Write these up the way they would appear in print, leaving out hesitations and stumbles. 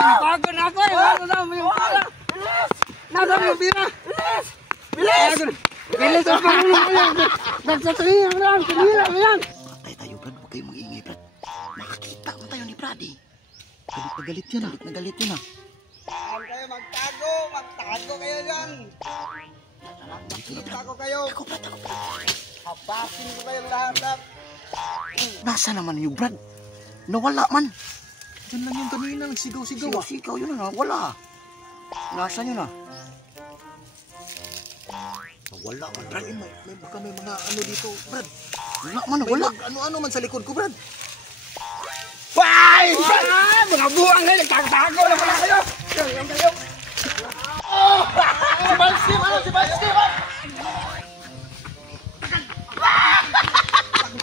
Pagod na ako eh. Bago na mo yung pala. Nasa mo yung pira. Bilis! Bilis ang pangulong ko yan. Nagsasalihan mo yan. Sinira mo yan. Patay tayo, Brad. Huwag kayong mag-iingay, Brad. Makakita mo tayo ni Brad eh. Galit na galit yan. Galit na galit yan ah. Saan kayo magtago? Magtago kayo dyan. Nakita ko kayo. Ako, Brad. Hapasin ko kayong lahat. Nasa naman yung Brad? Nawala man. Diyan lang yung kanina. Nagsigaw-sigaw. Sigaw yun na. Wala. Nasa yun ah. Wala man, Brad. Baka may mga ano dito, Brad. Wala man, wala. Ano-ano man sa likod ko, Brad. Why! Mga buwang ngayon. Nagtago na pala kayo. Yan kayo. Si Balsim! Ano si Balsim?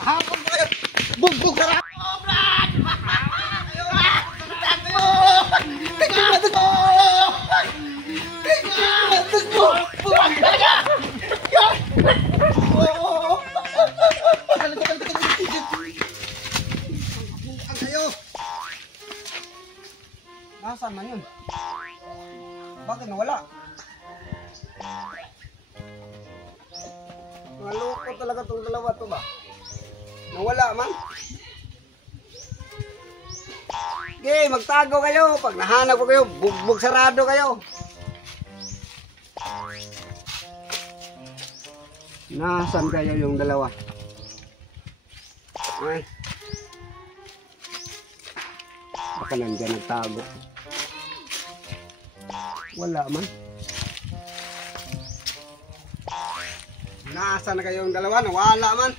Hapon ko kayo. Bugbog na rin. Oh, Brad! Nasaan man yun? Bakit nawala? Naloko talaga itong dalawa to ba? Nawala man? Okay, magtago kayo. Pag nahanap ko kayo, bugbog sarado kayo. Nasaan kayo yung dalawa? Ay. Baka nandiyan nagtago. Wala man. Nasaan na kayong dalawa? Nawala man.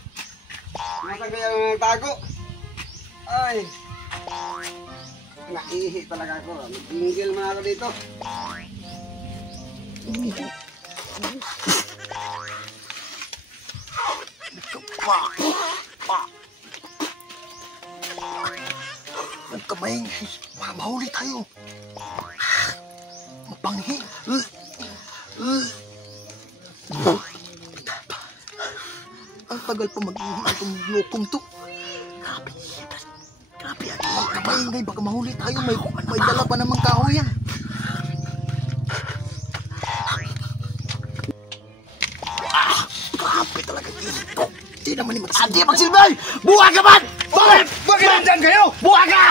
Nasaan kayo nagtago? Ay. Naihi talaga ako. Nagingil man ako dito. Nagkamay. Mahuli tayo. Mapanghi. Ang tagal pa mag-ihi itong lukong to. Grabe. Grabe. Magkamay ngay. Baka mahuli tayo. May dala pa namang kahoy yan. Grabe talaga dito. Di naman ni magsilbay. Adi magsilbay! Buha ka man! Bakit? Bakit nandyan kayo? Buha ka!